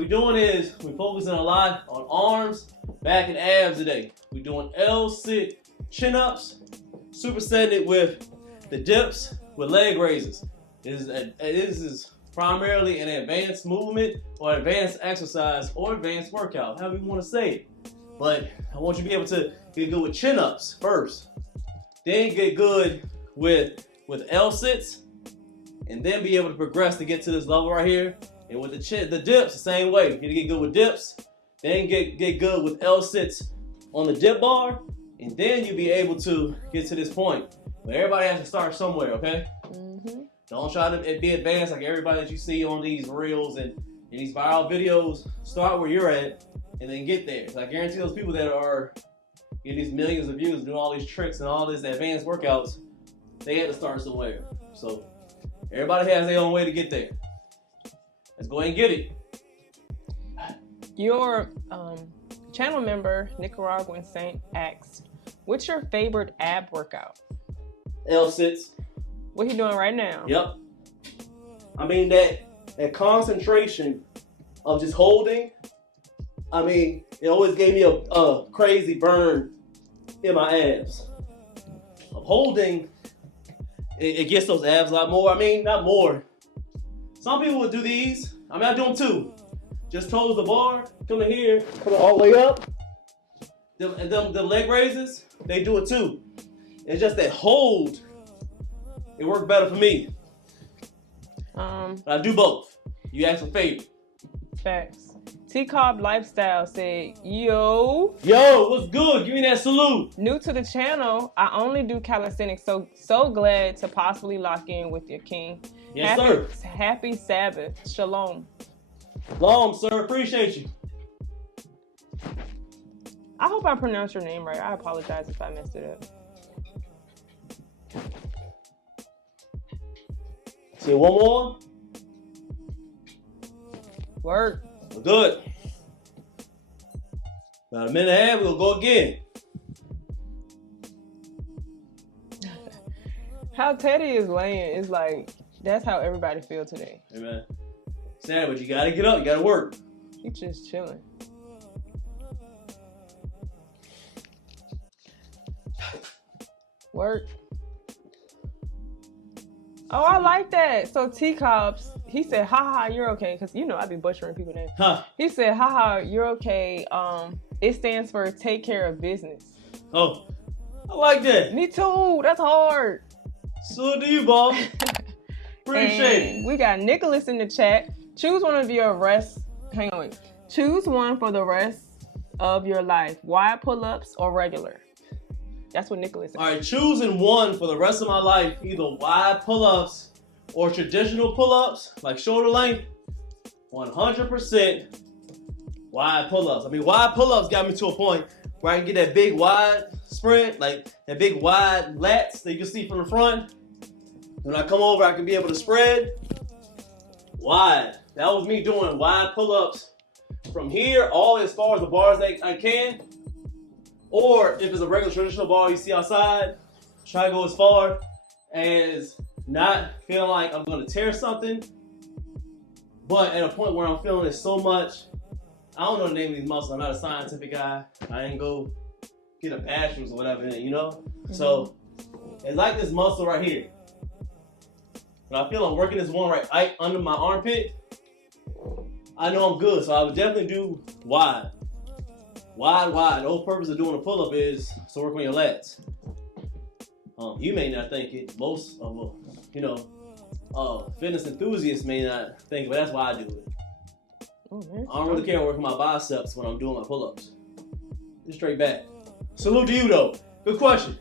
we're doing is we're focusing a lot on arms, back, and abs today. We're doing L-sit chin-ups, supersetting it with the dips with leg raises. This is primarily an advanced movement or advanced exercise or advanced workout, however you want to say it. But I want you to be able to get good with chin-ups first, then get good with L-sits, and then be able to progress to get to this level right here. And with the dips, the same way. You get good with dips, then get good with L-sits on the dip bar, and then you'll be able to get to this point. But everybody has to start somewhere, okay? Mm-hmm. Don't try to be advanced like everybody that you see on these reels and these viral videos. Start where you're at and then get there. So I guarantee those people that are getting these millions of views, doing all these tricks and all these advanced workouts, they had to start somewhere. So everybody has their own way to get there. Let's go ahead and get it. Your channel member, Nicaraguan Saint, asked, what's your favorite ab workout? L-sits. What he doing right now? Yep. I mean, that concentration of just holding, I mean, it always gave me a crazy burn in my abs. Of holding, it gets those abs a lot more. I mean, not more. Some people would do these. I mean, I do them too. Just toes the bar, come in here, come all the way up. The leg raises, they do it too. It's just that hold, it worked better for me. But I do both. You ask for favorite. Facts. T-Cobb Lifestyle said, Yo, what's good? Give me that salute. New to the channel, I only do calisthenics, so glad to possibly lock in with your king. Yes, sir. Happy Sabbath. Shalom. Shalom, sir. Appreciate you. I hope I pronounced your name right. I apologize if I messed it up. See one more. Work. Good. About a minute and a half, we'll go again. How Teddy is laying is like, that's how everybody feel today. Hey man, sad, but you gotta get up, you gotta work. He's just chilling. Work. Oh, I like that. So T-Cobbs, he said, haha, you're okay. Because you know I be butchering people's names. Huh. He said, haha, you're okay. It stands for take care of business. Oh, I like that. Me too. That's hard. So do you, boss. Appreciate it. We got Nicholas in the chat. Choose one of your rest. Hang on, wait. Choose one for the rest of your life. Wide pull-ups or regular? That's what Nicholas said. All right, choosing one for the rest of my life, either wide pull-ups or traditional pull-ups, like shoulder length, 100% wide pull-ups. I mean, wide pull-ups got me to a point where I can get that big wide spread, like that big wide lats that you can see from the front. When I come over, I can be able to spread wide. That was me doing wide pull-ups from here all as far as the bars that I can. Or if it's a regular traditional bar you see outside, try to go as far as not feeling like I'm gonna tear something, but at a point where I'm feeling it so much. I don't know the name of these muscles. I'm not a scientific guy. I didn't go get a bachelor's or whatever in it, you know? Mm-hmm. So it's like this muscle right here. When I feel I'm working this one right under my armpit, I know I'm good. So I would definitely do wide. Wide. The whole purpose of doing a pull-up is to work on your lats. You may not think it. Most of fitness enthusiasts may not think it, but that's why I do it. I don't really care working my biceps when I'm doing my pull-ups. Just straight back. Salute to you though. Good question.